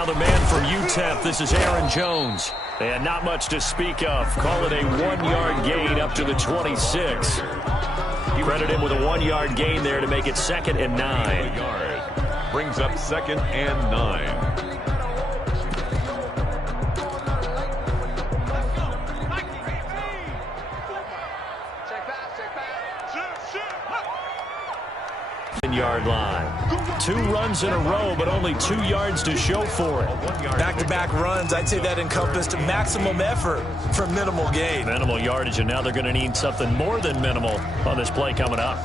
Now the man from UTEP, this is Aaron Jones. And not much to speak of. Call it a 1-yard gain up to the 26. Credit him with a 1-yard gain there to make it 2nd and 9. Brings up 2nd and 9. Yard line. 2 runs in a row, but only 2 yards to show for it. Back-to-back runs, I'd say that encompassed maximum effort for minimal gain. Minimal yardage, and now they're going to need something more than minimal on this play coming up.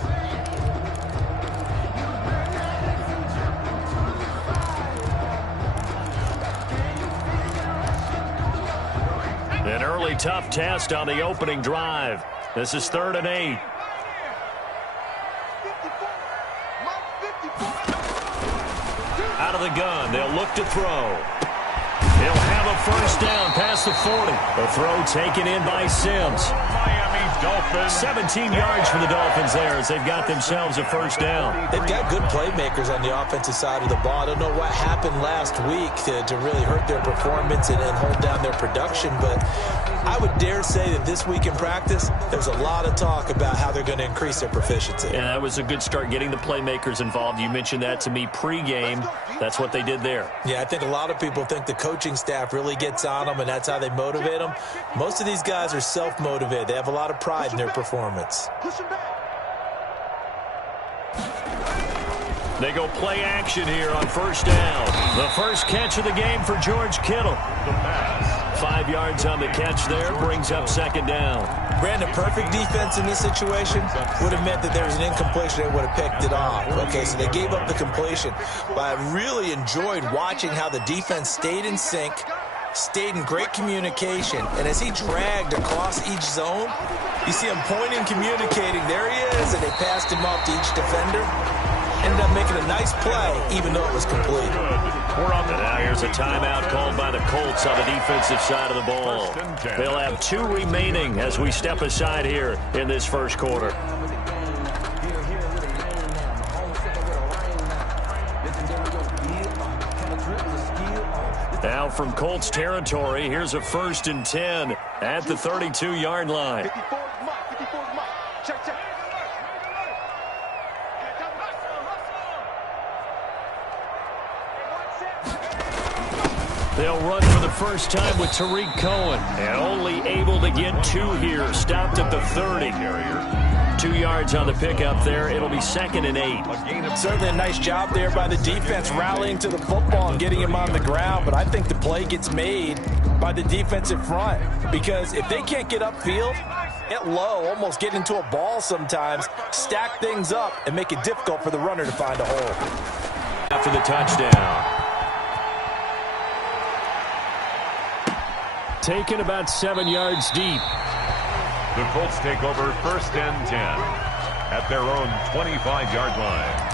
An early tough test on the opening drive. This is 3rd and 8. Out of the gun, they'll look to throw. He'll have a first down past the 40. The throw taken in by Sims. Miami Dolphins. 17 yards for the Dolphins there as they've got themselves a first down. They've got good playmakers on the offensive side of the ball. I don't know what happened last week to really hurt their performance and hold down their production, but I would dare say that this week in practice, there's a lot of talk about how they're going to increase their proficiency. Yeah, that was a good start getting the playmakers involved. You mentioned that to me pregame. That's what they did there. Yeah, I think a lot of people think the coaching staff really gets on them, and that's how they motivate them. Most of these guys are self-motivated. They have a lot of pride in their performance. They go play action here on first down. The first catch of the game for George Kittle. The pass. 5 yards on the catch there, brings up 2nd down. Brandon, perfect defense in this situation would have meant that there was an incompletion. They would have picked it off. Okay, so they gave up the completion. But I really enjoyed watching how the defense stayed in sync, stayed in great communication. And as he dragged across each zone, you see him pointing, communicating. There he is, and they passed him off to each defender. Ended up making a nice play, even though it was complete. And now here's a timeout called by the Colts on the defensive side of the ball. They'll have 2 remaining as we step aside here in this first quarter. Now from Colts territory, here's a 1st and 10 at the 32-yard line. They'll run for the first time with Tariq Cohen. And only able to get 2 here. Stopped at the 30. 2 yards on the pickup there. It'll be 2nd and 8. Certainly a nice job there by the defense rallying to the football and getting him on the ground. But I think the play gets made by the defensive front. Because if they can't get upfield, get low, almost get into a ball sometimes, stack things up and make it difficult for the runner to find a hole. After the touchdown. Taken about 7 yards deep. The Colts take over 1st and 10 at their own 25-yard line.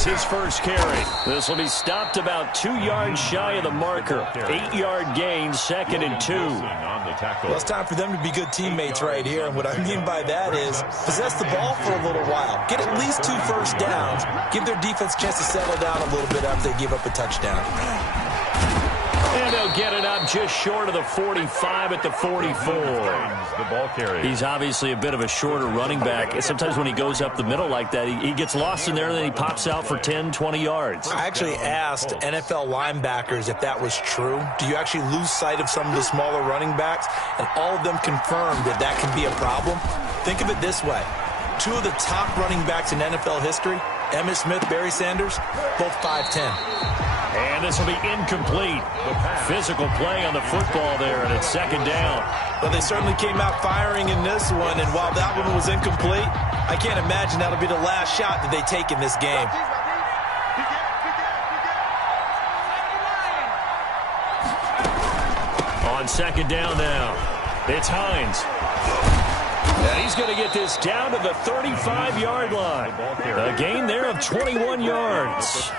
His first carry. This will be stopped about 2 yards shy of the marker. 8-yard gain, 2nd and 2. Well, it's time for them to be good teammates right here. And what I mean by that is possess the ball for a little while. Get at least 2 first downs. Give their defense a chance to settle down a little bit after they give up a touchdown. And they'll get it up just short of the 45 at the 44. The ball carrier. He's obviously a bit of a shorter running back. Sometimes when he goes up the middle like that, he gets lost in there, and then he pops out for 10, 20 yards. I actually asked NFL linebackers if that was true. Do you actually lose sight of some of the smaller running backs? And all of them confirmed that that can be a problem. Think of it this way. 2 of the top running backs in NFL history, Emmitt Smith, Barry Sanders, both 5'10". And this will be incomplete. Physical play on the football there, and it's 2nd down. Well, they certainly came out firing in this one, and while that one was incomplete, I can't imagine that'll be the last shot that they take in this game. On 2nd down now. It's Hines. And he's going to get this down to the 35-yard line. A gain there of 21 yards.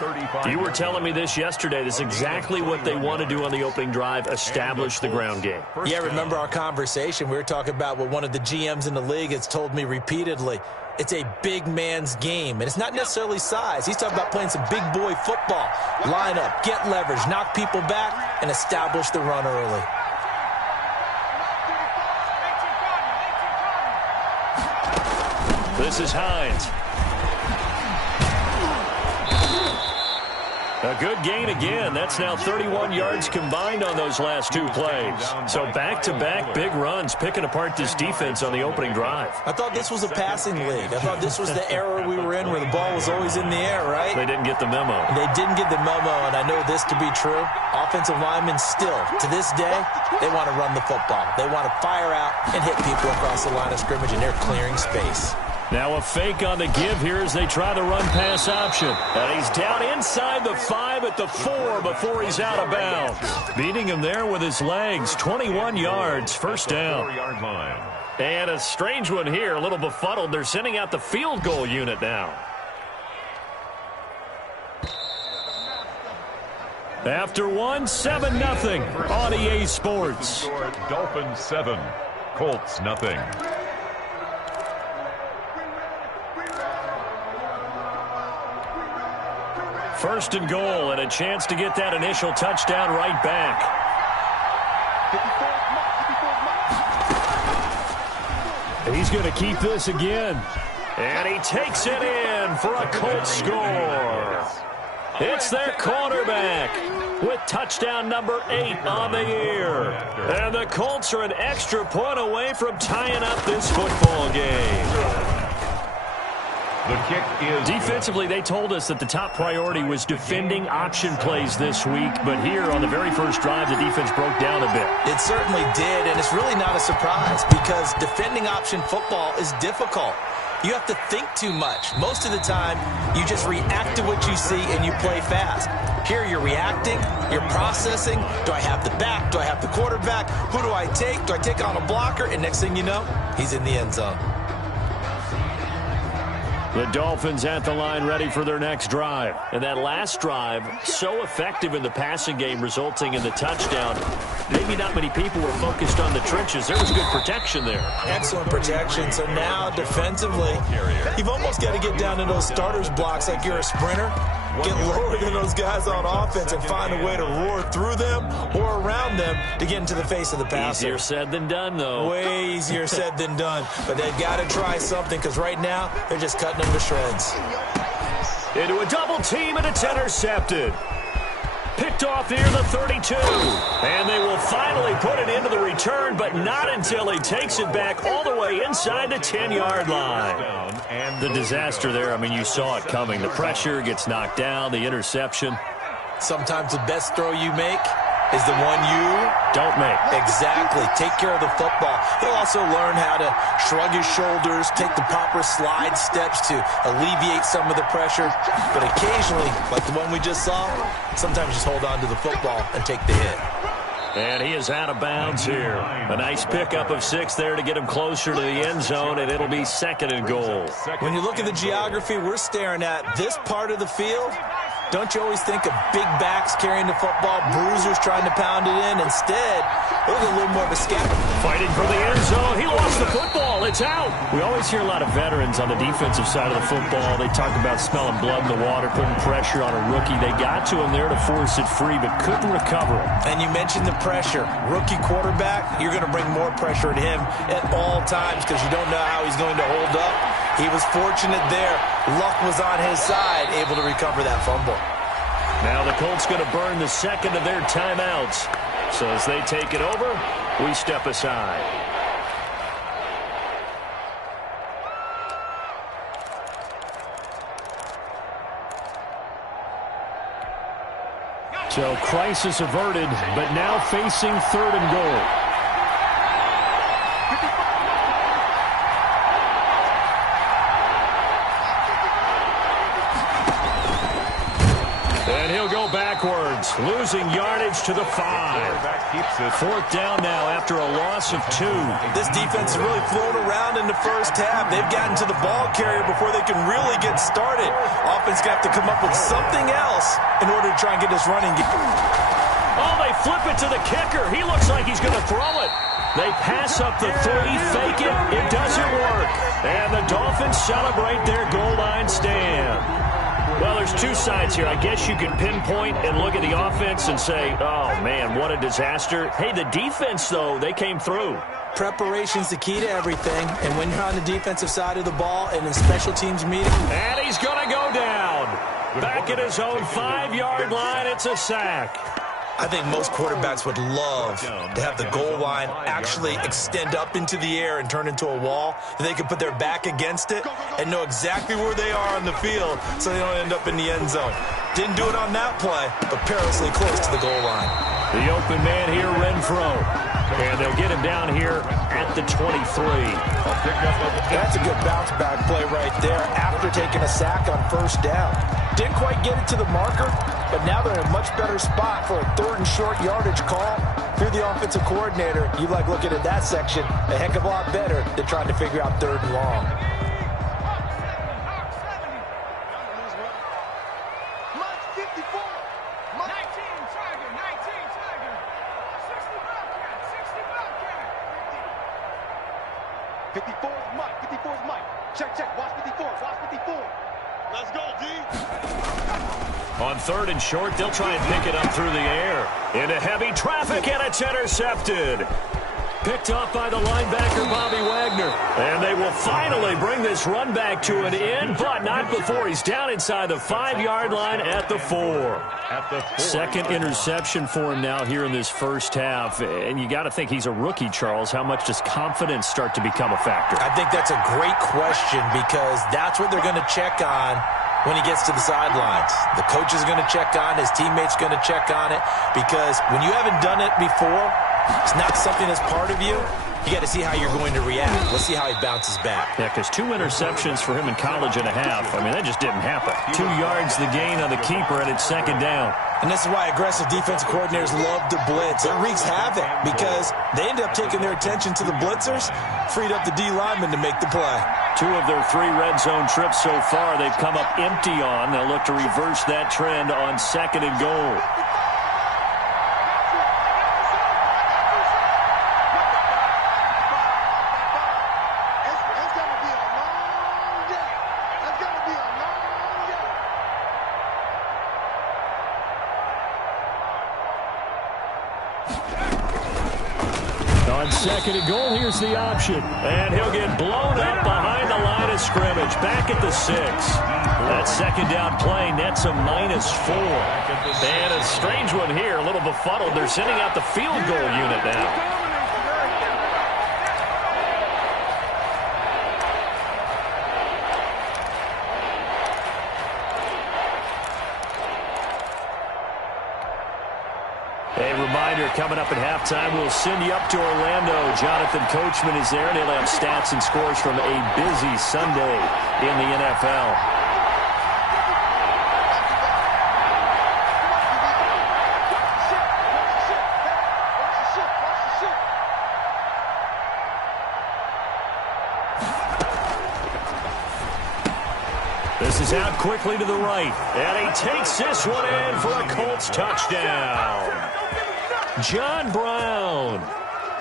You were telling me this yesterday. This is exactly what they want to do on the opening drive, establish the ground game. Yeah, remember our conversation? We were talking about what one of the GMs in the league has told me repeatedly. It's a big man's game, and it's not necessarily size. He's talking about playing some big boy football. Line up, get leverage, knock people back, and establish the run early. This is Hines. A good gain again. That's now 31 yards combined on those last two plays. So back-to-back big runs, picking apart this defense on the opening drive. I thought this was a passing league. I thought this was the era we were in where the ball was always in the air, right? They didn't get the memo. They didn't get the memo, and I know this to be true. Offensive linemen still, to this day, they want to run the football. They want to fire out and hit people across the line of scrimmage, and they're clearing space. Now a fake on the give here as they try the run-pass option. And he's down inside the 5 at the 4 before he's out of bounds. Beating him there with his legs. 21 yards, first down. And a strange one here, a little befuddled. They're sending out the field goal unit now. After one, 7-0 on EA Sports. Dolphins 7, Colts nothing. First and goal, and a chance to get that initial touchdown right back. He's going to keep this again. And he takes it in for a Colts score. It's their quarterback with touchdown number 8 on the year. And the Colts are an extra point away from tying up this football game. The kick is defensively, they told us that the top priority was defending option plays this week, but here on the very first drive, the defense broke down a bit. It certainly did, and it's really not a surprise because defending option football is difficult. You have to think too much. Most of the time, you just react to what you see and you play fast. Here you're reacting, you're processing. Do I have the back? Do I have the quarterback? Who do I take? Do I take on a blocker? And next thing you know, he's in the end zone. The Dolphins at the line ready for their next drive. And that last drive, so effective in the passing game, resulting in the touchdown. Maybe not many people were focused on the trenches. There was good protection there. Excellent protection. So now defensively, you've almost got to get down to those starters blocks like you're a sprinter. Get lower than those guys on offense and find a way to roar through them or around them to get into the face of the passer. Easier said than done, though. Way easier said than done. But they've got to try something because right now they're just cutting them to shreds. Into a double team, and it's intercepted. Picked off near the 32. And they will finally put it into the return, but not until he takes it back all the way inside the 10-yard line. The disaster there, I mean, you saw it coming. The pressure gets knocked down, the interception. Sometimes the best throw you make is the one you don't make. Exactly. Take care of the football. He'll also learn how to shrug his shoulders, take the proper slide steps to alleviate some of the pressure. But occasionally, like the one we just saw, sometimes just hold on to the football and take the hit. And he is out of bounds here. A nice pickup of 6 there to get him closer to the end zone, and it'll be second and goal. When you look at the geography we're staring at, this part of the field, don't you always think of big backs carrying the football, bruisers trying to pound it in? Instead, look at a little more of a scatter. Fighting for the end zone. He lost the football. It's out. We always hear a lot of veterans on the defensive side of the football. They talk about smelling blood in the water, putting pressure on a rookie. They got to him there to force it free, but couldn't recover it. And you mentioned the pressure. Rookie quarterback, you're going to bring more pressure at him at all times because you don't know how he's going to hold up. He was fortunate there. Luck was on his side, able to recover that fumble. Now the Colts going to burn the second of their timeouts. So as they take it over, we step aside. So crisis averted, but now facing third and goal. And he'll go backwards. losing yardage to the 5. Fourth down now after a loss of 2. This defense is really flown around in the first half. They've gotten to the ball carrier before they can really get started. Offense got to come up with something else in order to try and get this running game. Oh, they flip it to the kicker. He looks like he's going to throw it. They pass up the 3, fake it. It doesn't work. And the Dolphins celebrate their goal line stand. Well, there's two sides here. I guess you can pinpoint and look at the offense and say, oh, man, what a disaster. Hey, the defense, though, they came through. Preparation's the key to everything. And when you're on the defensive side of the ball in a special teams meeting. And he's going to go down. Back at his own 5-yard line, it's a sack. I think most quarterbacks would love to have the goal line actually extend up into the air and turn into a wall. And they can put their back against it and know exactly where they are on the field so they don't end up in the end zone. Didn't do it on that play, but perilously close to the goal line. The open man here, Renfro. And they'll get him down here at the 23. That's a good bounce-back play right there after taking a sack on first down. Didn't quite get it to the marker, but now they're in a much better spot for a 3rd and short yardage call. If you're the offensive coordinator, you like looking at that section a heck of a lot better than trying to figure out 3rd and long. On 3rd and short, they'll try and pick it up through the air. Into heavy traffic, and it's intercepted. Picked off by the linebacker, Bobby Wagner. And they will finally bring this run back to an end, but not before he's down inside the 5-yard line at the 4. Second interception for him now here in this first half. And you got to think he's a rookie, Charles. How much does confidence start to become a factor? I think that's a great question because that's what they're going to check on when he gets to the sidelines. The coach is going to check on, his teammates going to check on it, because when you haven't done it before, it's not something that's part of you. You got to see how you're going to react. Let's see how he bounces back. Yeah, because 2 interceptions for him in college and a half. I mean, that just didn't happen. 2 yards the gain on the keeper, and it's 2nd down. And this is why aggressive defensive coordinators love to blitz. It wreaks havoc because they end up taking their attention to the blitzers, freed up the D lineman to make the play. 2 of their 3 red zone trips so far, they've come up empty on. They'll look to reverse that trend on 2nd and goal. On 2nd and goal, here's the option. And he'll get blown up behind the line of scrimmage. Back at the 6. That 2nd down play nets a -4. And a strange one here, a little befuddled. They're sending out the field goal unit now. Coming up at halftime, we'll send you up to Orlando. Jonathan Coachman is there, and he'll have stats and scores from a busy Sunday in the NFL. This is out quickly to the right, and he takes this one in for a Colts touchdown. John Brown,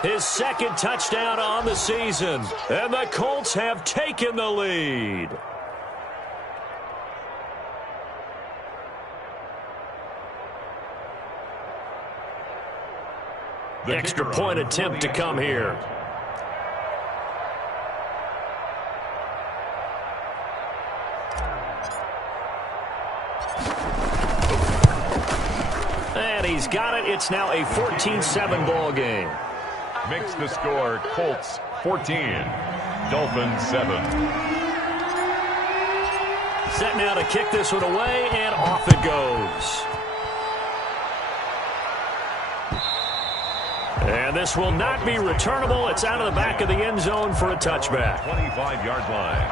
his 2nd touchdown on the season, and the Colts have taken the lead. Extra point attempt to come here. And he's got it. It's now a 14-7 ball game. Makes the score Colts 14, Dolphins 7. Set now to kick this one away, and off it goes. And this will not be returnable. It's out of the back of the end zone for a touchback. 25-yard line.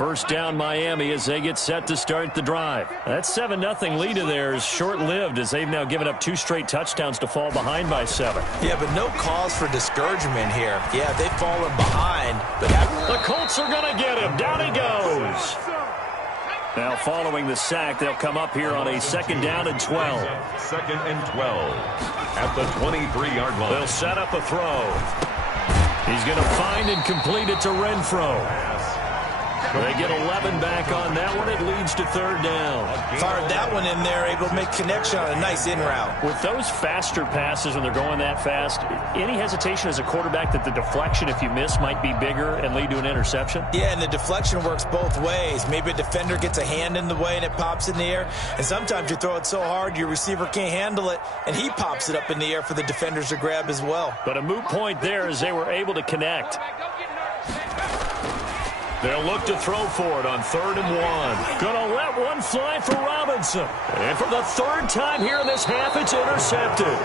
First down Miami as they get set to start the drive. That 7-0 lead of theirs short-lived as they've now given up 2 straight touchdowns to fall behind by 7. Yeah, but no cause for discouragement here. Yeah, they've fallen behind. But the Colts are going to get him. Down he goes. Now following the sack, they'll come up here on a 2nd down and 12. 2nd and 12 at the 23-yard line. They'll set up a throw. He's going to find and complete it to Renfro. They get 11 back on that one. It leads to 3rd down. Fired that one in there, able to make connection on a nice in route. With those faster passes when they're going that fast, any hesitation as a quarterback that the deflection, if you miss, might be bigger and lead to an interception? Yeah, and the deflection works both ways. Maybe a defender gets a hand in the way and it pops in the air. And sometimes you throw it so hard your receiver can't handle it, and he pops it up in the air for the defenders to grab as well. But a moot point there as they were able to connect. They'll look to throw for it on 3rd and 1. Gonna let one fly for Robinson. And for the 3rd time here in this half, it's intercepted.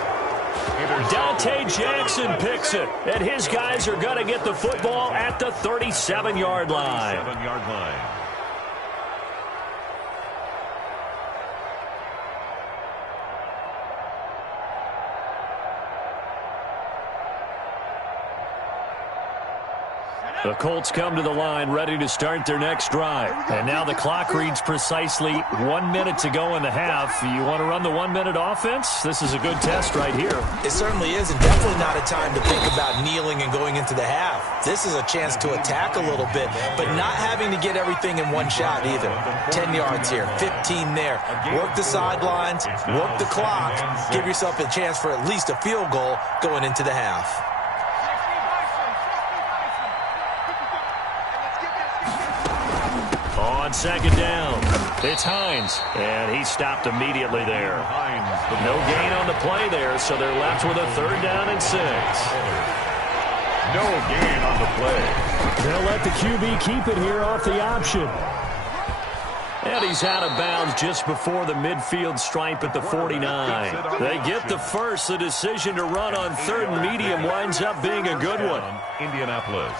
Dante Jackson picks it. And his guys are gonna get the football at the 37-yard line. 37-yard line. The Colts come to the line ready to start their next drive. And now the clock reads precisely 1 minute to go in the half. You want to run the 1-minute offense? This is a good test right here. It certainly is, and definitely not a time to think about kneeling and going into the half. This is a chance to attack a little bit, but not having to get everything in one shot either. 10 yards here, 15 there. Work the sidelines, work the clock, give yourself a chance for at least a field goal going into the half. On 2nd down, it's Hines, and he stopped immediately there. No gain on the play there, so they're left with a 3rd down and 6. No gain on the play. They'll let the QB keep it here off the option. And he's out of bounds just before the midfield stripe at the 49. They get the first. The decision to run on 3rd and medium winds up being a good one. Indianapolis.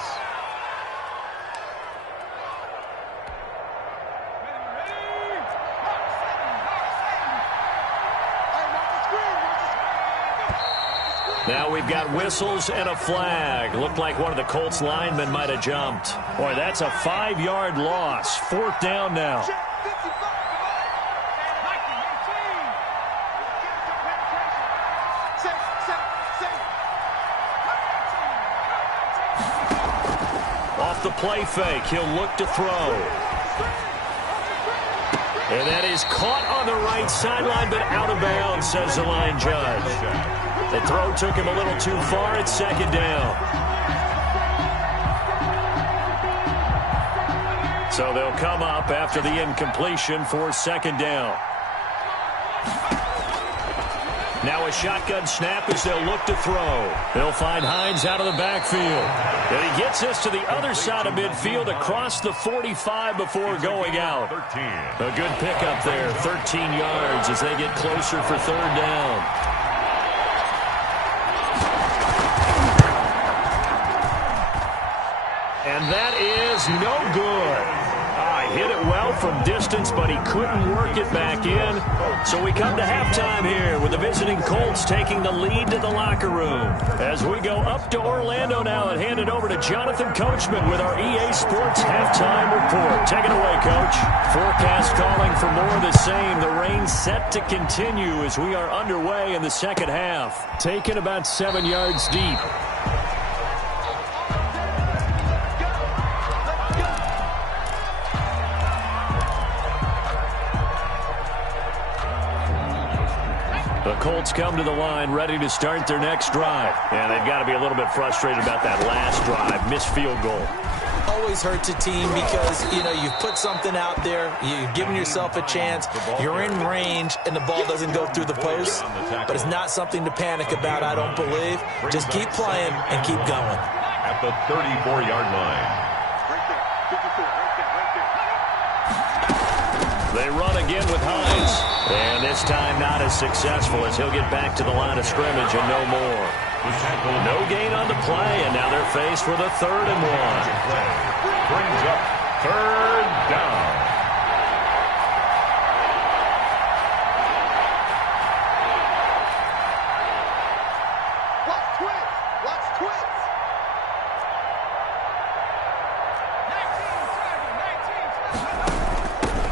Now we've got whistles and a flag. Looked like one of the Colts linemen might have jumped. Boy, that's a 5-yard loss. 4th down now. Off the play fake, he'll look to throw. And that is caught on the right sideline, but out of bounds, says the line judge. The throw took him a little too far. It's 2nd down. So they'll come up after the incompletion for 2nd down. Now a shotgun snap as they'll look to throw. They'll find Hines out of the backfield. And he gets this to the other side of midfield across the 45 before going out. A good pickup there, 13 yards as they get closer for 3rd down. And that is no good. Hit it well from distance, but he couldn't work it back in. So we come to halftime here with the visiting Colts taking the lead to the locker room. As we go up to Orlando now and hand it over to Jonathan Coachman with our EA Sports halftime report. Take it away, Coach. Forecast calling for more of the same. The rain set to continue as we are underway in the 2nd half. Taken about 7 yards deep. The Colts come to the line ready to start their next drive. And they've got to be a little bit frustrated about that last drive. Missed field goal. Always hurts a team because, you know, you've put something out there. You've given yourself a chance. You're in range, and the ball doesn't go through the post. But it's not something to panic about, I don't believe. Just keep playing and keep going. At the 34-yard line. They run again with Hines. And this time not as successful as he'll get back to the line of scrimmage and no more. No gain on the play, and now they're faced with a 3rd and 1. Brings up 3rd down.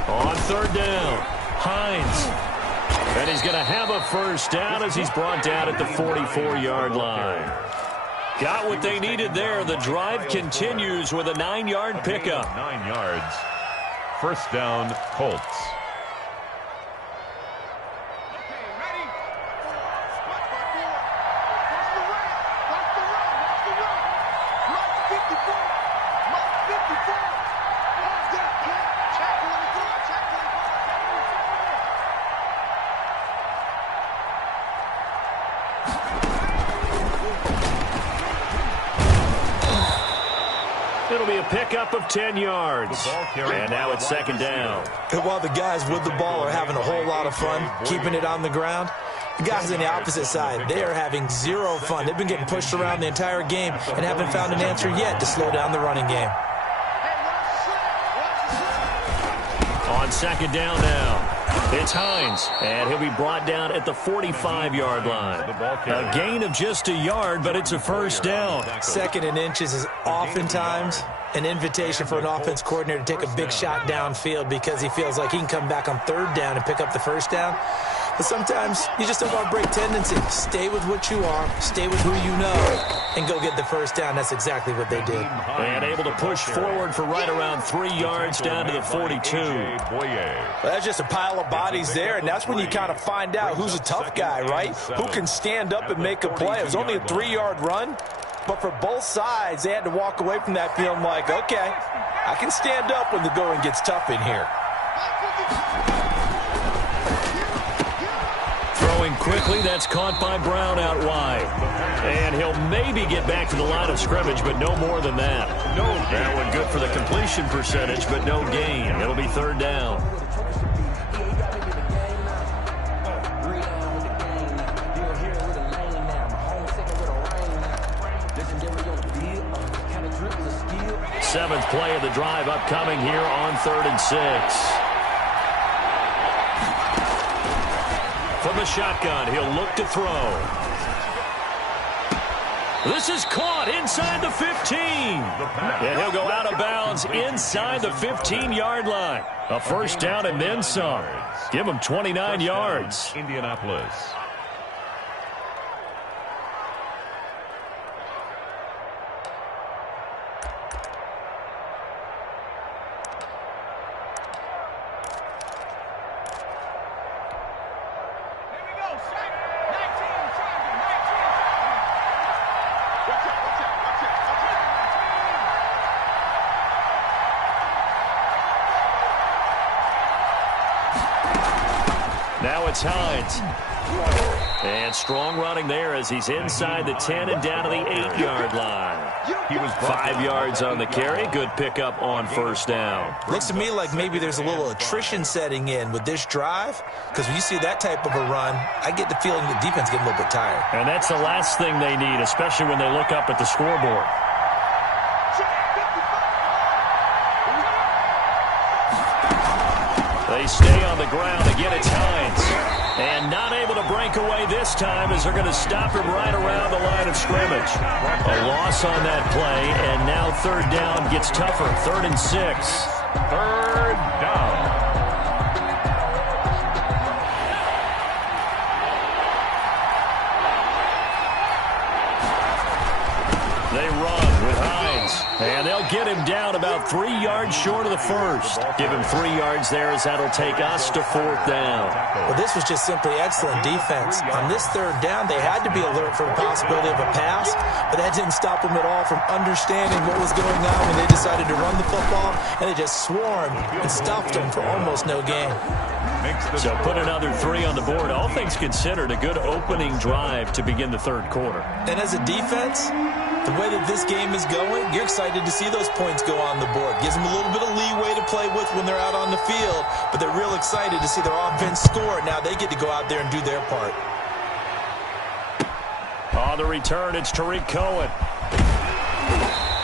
On third down, Hines. And he's going to have a first down as he's brought down at the 44-yard line. Got what they needed there. The drive continues with a 9-yard pickup. 9 yards. First down, Colts. It'll be a pickup of 10 yards. And now it's second down. And while the guys with the ball are having a whole lot of fun keeping it on the ground, the guys on the opposite side, they are having zero fun. They've been getting pushed around the entire game and haven't found an answer yet to slow down the running game. On second down now, it's Hines, and he'll be brought down at the 45-yard line. A gain of just a yard, but it's a first down. Second and inches is oftentimes an invitation for an offense coordinator to take a big shot downfield because he feels like he can come back on third down and pick up the first down. But sometimes you just don't want to break tendency. Stay with what you are, stay with who you know, and go get the first down. That's exactly what they did. And able to push forward for right around 3 yards down to the 42. Well, that's just a pile of bodies there, and that's when you kind of find out who's a tough guy, right? Who can stand up and make a play. It was only a 3-yard run, but for both sides, they had to walk away from that feeling like, okay, I can stand up when the going gets tough in here. Throwing quickly, that's caught by Brown out wide. And he'll maybe get back to the line of scrimmage, but no more than that. That one good for the completion percentage, but no gain. It'll be third down. Seventh play of the drive upcoming here on 3rd and 6. From the shotgun, he'll look to throw. This is caught inside the 15. And he'll go out of bounds inside the 15-yard line. A first down and then some. Give him 29 yards. Indianapolis. Now it's Hines. And strong running there as he's inside the 10 and down to the 8-yard line. He was 5 yards on the carry. Good pickup on first down. Looks to me like maybe there's a little attrition setting in with this drive, because when you see that type of a run, I get the feeling the defense getting a little bit tired. And that's the last thing they need, especially when they look up at the scoreboard. They stay on the ground. Again, it's Hines. And not able to break away this time as they're going to stop him right around the line of scrimmage. A loss on that play, and now third down gets tougher. 3rd and 6. Third down. They run with Hines. And they'll get him down about 3 yards short of the first. Give him 3 yards there as that'll take us to 4th down. Well, this was just simply excellent defense. On this third down, they had to be alert for the possibility of a pass, but that didn't stop them at all from understanding what was going on when they decided to run the football, and they just swarmed and stuffed them for almost no gain. So put another 3 on the board. All things considered, a good opening drive to begin the third quarter. And as a defense, the way that this game is going, you're excited to see those points go on the board. Gives them a little bit of leeway to play with when they're out on the field, but they're real excited to see their offense score. Now they get to go out there and do their part. On the return, it's Tariq Cohen.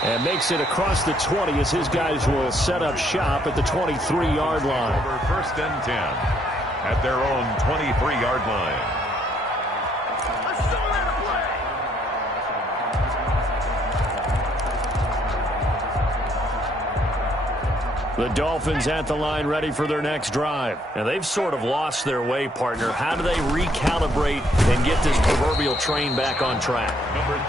And makes it across the 20 as his guys will set up shop at the 23-yard line. Over first and 10 at their own 23-yard line. The Dolphins at the line ready for their next drive. And they've sort of lost their way, partner. How do they recalibrate and get this proverbial train back on track?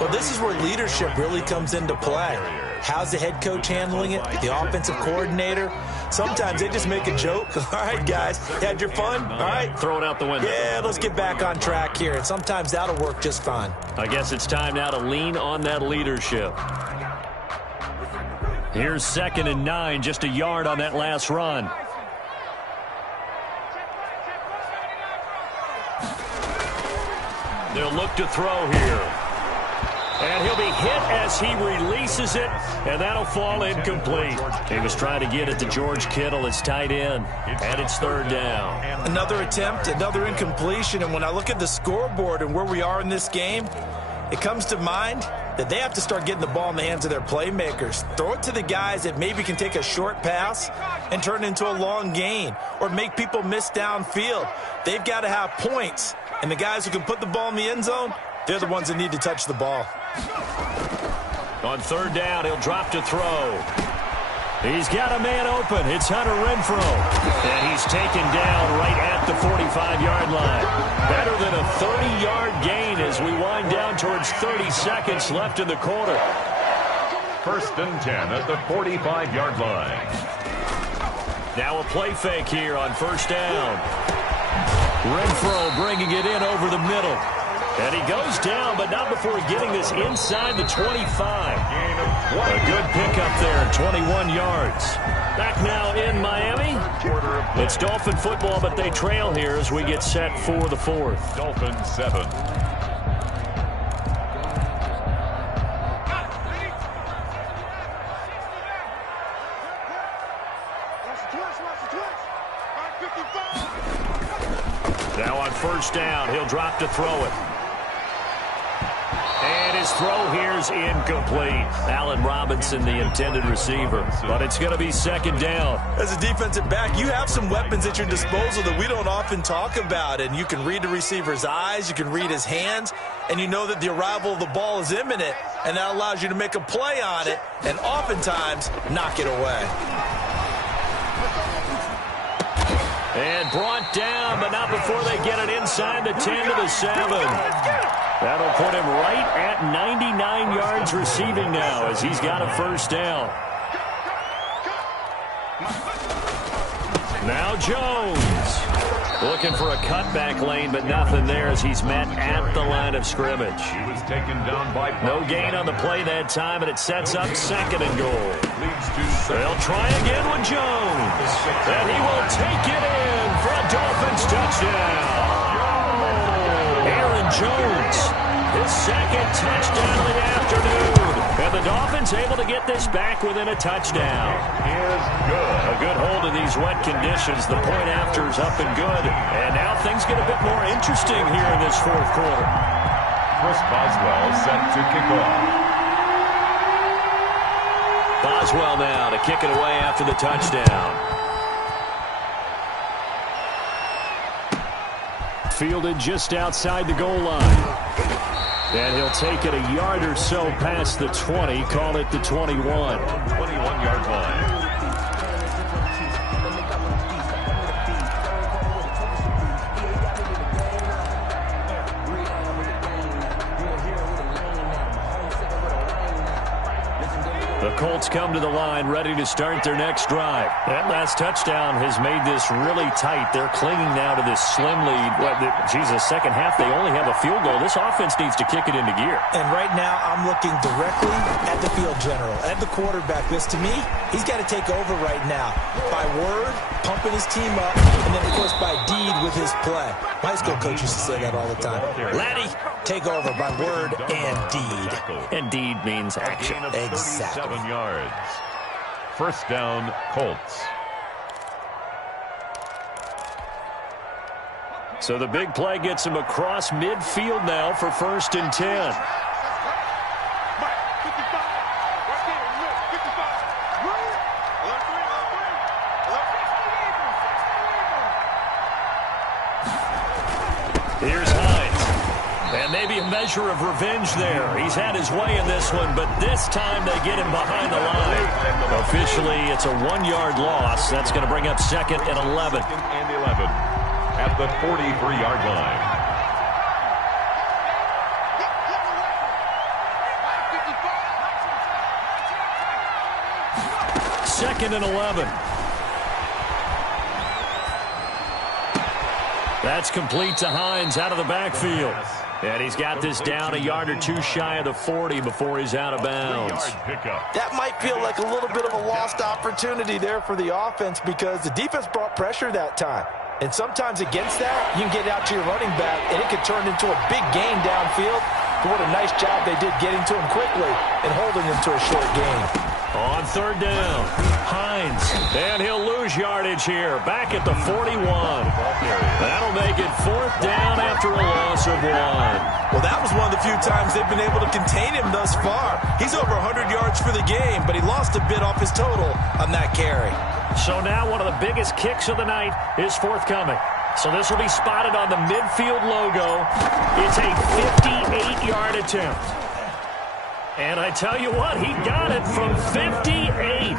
Well, this is where leadership really comes into play. How's the head coach handling it? The offensive coordinator? Sometimes they just make a joke. All right, guys, you had your fun? All right. Throw it out the window. Yeah, let's get back on track here. And sometimes that'll work just fine. I guess it's time now to lean on that leadership. Here's 2nd and 9, just a yard on that last run. They'll look to throw here. And he'll be hit as he releases it, and that'll fall incomplete. He was trying to get it to George Kittle, his tight end, and it's 3rd down. Another attempt, another incompletion, and when I look at the scoreboard and where we are in this game, it comes to mind that they have to start getting the ball in the hands of their playmakers. Throw it to the guys that maybe can take a short pass and turn it into a long gain or make people miss downfield. They've got to have points, and the guys who can put the ball in the end zone, they're the ones that need to touch the ball. On 3rd down, he'll drop to throw. He's got a man open. It's Hunter Renfrow. And he's taken down right at the 45-yard line. Better than a 30-yard gain as we wind down towards 30 seconds left in the quarter. 1st and 10 at the 45-yard line. Now a play fake here on 1st down. Renfrow bringing it in over the middle. And he goes down, but not before getting this inside the 25. A good pickup there, 21 yards. Back now in Miami. It's Dolphin football, but they trail here as we get set for the 4th. Dolphins 7. Now on 1st down, he'll drop to throw it. And his throw here is incomplete. Allen Robinson, the intended receiver. But it's going to be 2nd down. As a defensive back, you have some weapons at your disposal that we don't often talk about. And you can read the receiver's eyes, you can read his hands, and you know that the arrival of the ball is imminent. And that allows you to make a play on it and oftentimes knock it away. And brought down, but not before they get it inside the 10 to the 7. That'll put him right at 99 yards receiving now as he's got a 1st down. Now Jones looking for a cutback lane, but nothing there as he's met at the line of scrimmage. He was taken down by no gain on the play that time, and it sets up 2nd and goal. They'll try again with Jones. And he will take it in for a Dolphins touchdown. Aaron Jones, his 2nd touchdown of the afternoon. And the Dolphins able to get this back within a touchdown. Is good. A good hold of these wet conditions. The point after is up and good. And now things get a bit more interesting here in this 4th quarter. Chris Boswell set to kick off. Boswell now to kick it away after the touchdown. Fielded just outside the goal line. And he'll take it a yard or so past the 20, call it the 21. 21-yard line. The Colts come to the line ready to start their next drive. That last touchdown has made this really tight. They're clinging now to this slim lead. Jesus, 2nd half, they only have a field goal. This offense needs to kick it into gear. And right now, I'm looking directly at the field general, at the quarterback. Because to me, he's got to take over right now. By word, pumping his team up, and then, of course, by deed with his play. My high school coach used to say that all the time. Laddie, take over by word and deed. And deed means action. Exactly. 7 yards. 1st down, Colts. So the big play gets him across midfield now for 1st and 10. Here's Hines. And maybe a measure of revenge there. He's had his way in this one, but this time they get him behind the line. Officially, it's a 1-yard loss. That's going to bring up 2nd and 11. 2nd and 11 at the 43-yard line. Second and 11. That's complete to Hines out of the backfield. And he's got this down a yard or two shy of the 40 before he's out of bounds. That might feel like a little bit of a lost opportunity there for the offense because the defense brought pressure that time. And sometimes against that, you can get out to your running back, and it could turn into a big gain downfield. But what a nice job they did getting to him quickly and holding him to a short gain. On 3rd down, Hines, and he'll lose yardage here, back at the 41. That'll make it 4th down after a loss of 1. Well, that was one of the few times they've been able to contain him thus far. He's over 100 yards for the game, but he lost a bit off his total on that carry. So now one of the biggest kicks of the night is forthcoming. So this will be spotted on the midfield logo. It's a 58-yard attempt. And I tell you what, he got it from 58.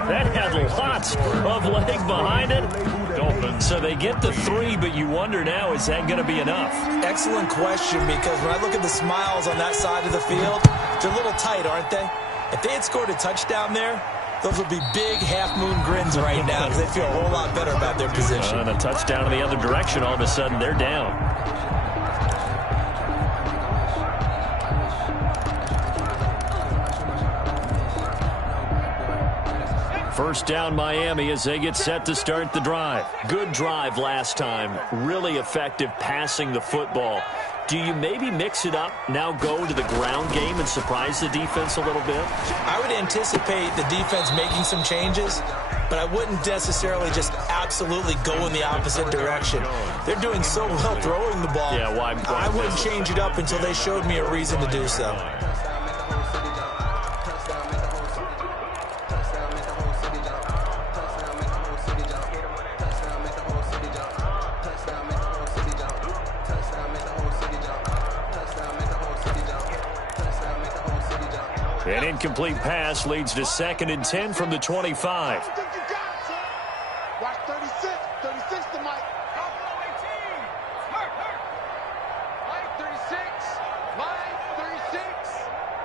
That had lots of leg behind it. So they get the 3, but you wonder now, is that going to be enough? Excellent question, because when I look at the smiles on that side of the field, they're a little tight, aren't they? If they had scored a touchdown there, those would be big half-moon grins right now because they feel a whole lot better about their position. And a touchdown in the other direction, all of a sudden they're down. First down Miami as they get set to start the drive. Good drive last time. Really effective passing the football. Do you maybe mix it up, now go to the ground game and surprise the defense a little bit? I would anticipate the defense making some changes, but I wouldn't necessarily just absolutely go in the opposite direction. They're doing so well throwing the ball. Yeah, why I wouldn't change it up until they showed me a reason to do so. An incomplete pass leads to 2nd and 10 from the 25. Watch 36. 36 to Mike. Mike 36. Mike 36.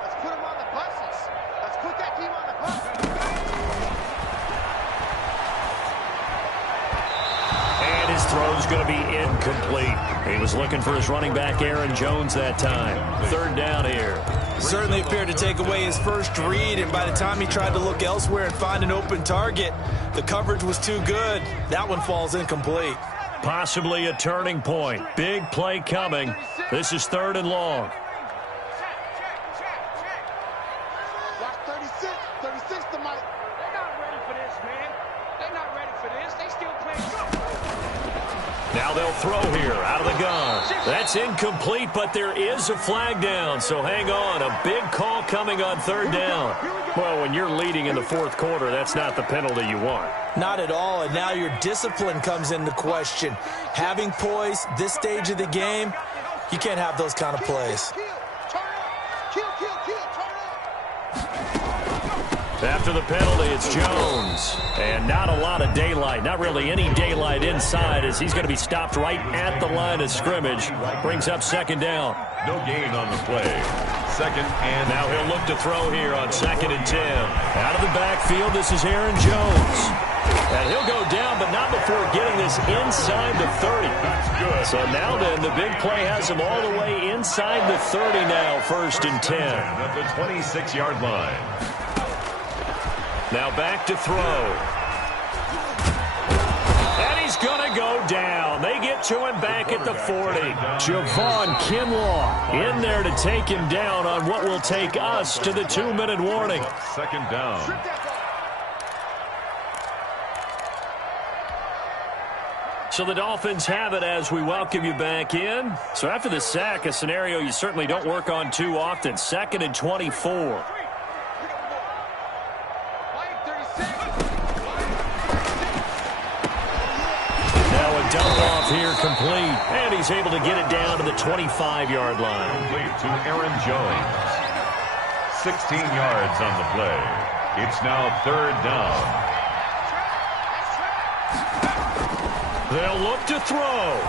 Let's put him on the buses. Let's put that team on the bus. And his throw's going to be incomplete. He was looking for his running back, Aaron Jones, that time. 3rd down here. Certainly appeared to take away his first read, and by the time he tried to look elsewhere and find an open target, the coverage was too good. That one falls incomplete. Possibly a turning point. Big play coming. This is 3rd and long. Watch 36. 36 to Mike. They're not ready for this, man. They're not ready for this. They still playing. Now they'll throw here out of the gun. That's incomplete, but there is a flag down, so hang on. A big call coming on 3rd down. Well, when you're leading in the 4th quarter, that's not the penalty you want. Not at all, and now your discipline comes into question. Having poise this stage of the game, you can't have those kind of plays. After the penalty, it's Jones. And not a lot of daylight, not really any daylight inside as he's going to be stopped right at the line of scrimmage. Brings up 2nd down. No gain on the play. 2nd and now he'll look to throw here on 2nd and 10. Out of the backfield, this is Aaron Jones. And he'll go down, but not before getting this inside the 30. That's good. So now then, the big play has him all the way inside the 30 now, 1st and 10. At the 26-yard line. Now back to throw. And he's going to go down. They get to him back at the 40. Javon Kinlaw in there to take him down on what will take us to the 2-minute warning. 2nd down. So the Dolphins have it as we welcome you back in. So after the sack, a scenario you certainly don't work on too often. 2nd and 24. dump off here complete. And he's able to get it down to the 25-yard line. Complete to Aaron Jones. 16 yards on the play. It's now 3rd down. They'll look to throw.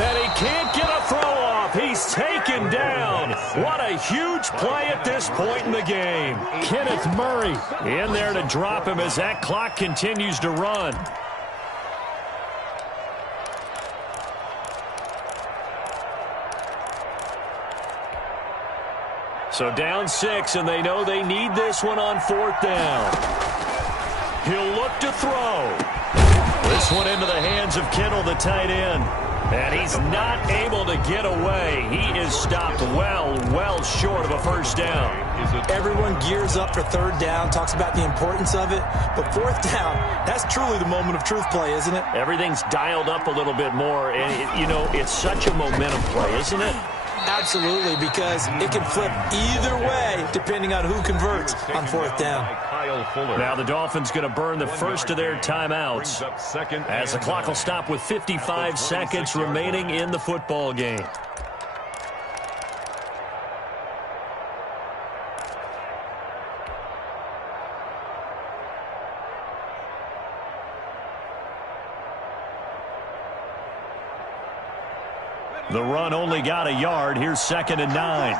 And he can't get a throw off. He's taken down. What a huge play at this point in the game. Kenneth Murray in there to drop him as that clock continues to run. So down 6, and they know they need this one on 4th down. He'll look to throw. This one into the hands of Kittle, the tight end. And he's not able to get away. He is stopped well short of a 1st down. Everyone gears up for 3rd down, talks about the importance of it. But 4th down, that's truly the moment of truth play, isn't it? Everything's dialed up a little bit more. And, you know, it's such a momentum play, isn't it? Absolutely, because it can flip either way depending on who converts on 4th down. Now the Dolphins going to burn the first of their timeouts as the clock will stop with 55 seconds remaining in the football game. The run only got a yard. Here's 2nd and 9.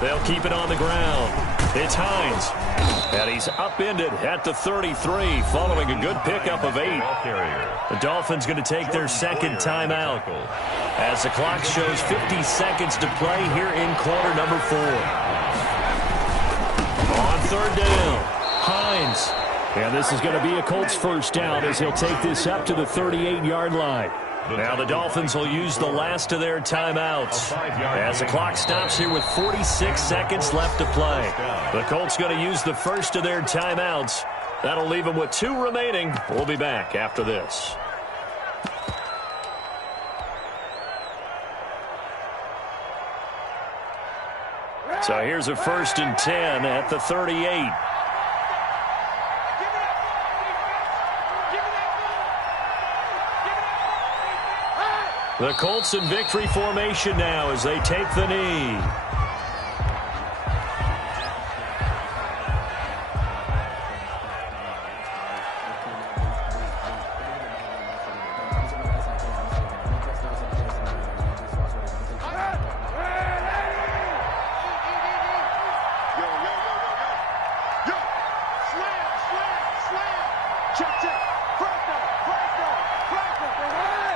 They'll keep it on the ground. It's Hines. And he's upended at the 33 following a good pickup of 8. The Dolphins going to take their 2nd timeout as the clock shows 50 seconds to play here in quarter number 4. On 3rd down, Hines. And this is going to be a Colts 1st down as he'll take this up to the 38-yard line. Now the Dolphins will use the last of their timeouts as the clock stops here with 46 seconds left to play. The Colts going to use the first of their timeouts. That'll leave them with 2 remaining. We'll be back after this. So here's a 1st and 10 at the 38. The Colts in victory formation now as they take the knee.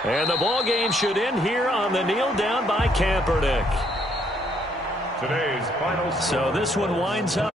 And the ball game should end here on the kneel down by Kaepernick. Today's final score. So this one winds up.